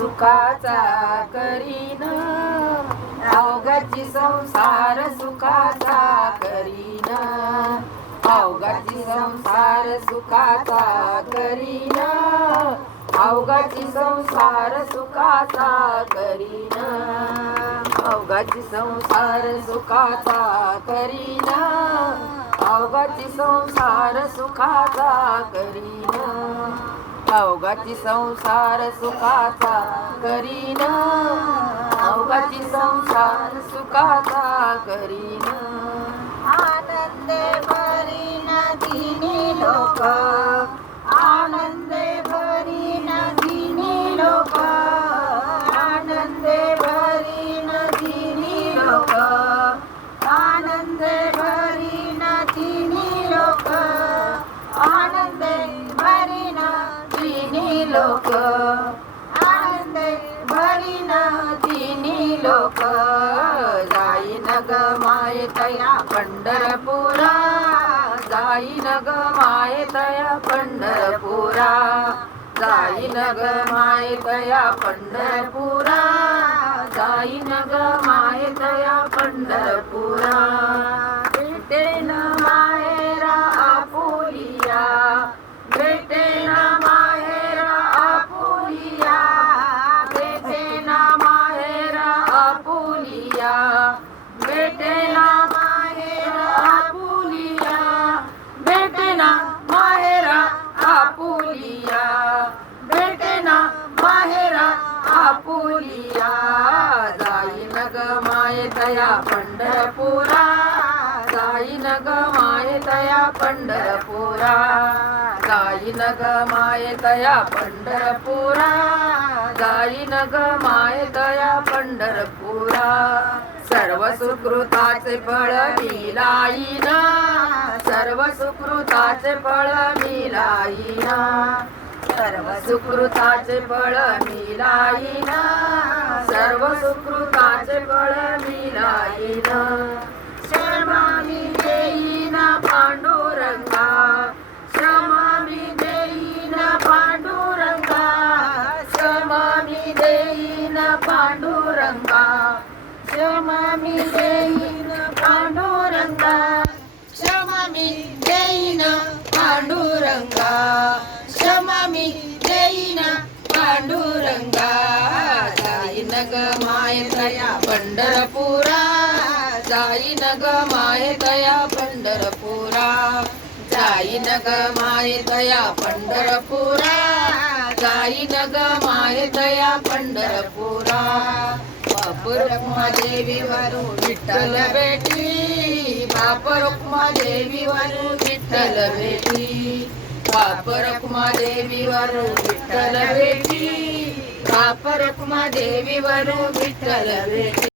सुखाचा करीन. अवघाची संसार सुखाचा करीन. अवघाची संसार सुखाचा करीन. अवघाची संसार सुखाचा करीन. अवघाची संसार सुखाचा करीन. अवघाची संसार सुखाचा करीन. अवघाची संसार सुखाचा करीन. अवघाची संसार सुखाचा करीन. लोक. आनंद भरी नदीनी लोक. जाईन ग माय तया पंढरपुरा. जाईन ग माय तया पंढरपुरा. जाईन ग माय तया पंढरपुरा. जाईन ग माय तया पंढरपुरा. भेटेना माहेरा आपुलिया. भेटेना माहेरा आपुलिया. जाईन ग मायतया पंढरपुरा. जाईन ग मायतया पंढरपुरा. जाईन ग मायतया पंढरपुरा. जाईन ग मायतया पंढरपुरा. सुकृताचे फळ मिलाईना. सर्व सुकृताचे फळ मिलाईना. सर्व सुकृताचे फळ मिलाईना. सर्व सुकृताचे फळ मिलाईना. शर्मा मी देईन पांडुरंगा. श्रमामी देईन पांडुरंगा. श्रमामी देईन पांडुरंगा. क्षमामी देईन पांडुरंगा. क्षमामी देईन पांडुरंगा. क्षमामी देईन पांडुरंगा. जाईन ग माय तया पंढरपुरा. जाईन ग माय तया पंढरपुरा. जाईन ग माय तया पंढरपुरा. जाईन ग माय तया पंढरपुरा. बाप रुक्मा विठ्ठल भेटी. बाप रुक्मादेवी देवी विठ्ठल भेटी. बाप रुक्मादेवी देवी विठ्ठल भेटी. बाप रुक्मादेवी देवी विठ्ठल भेटी.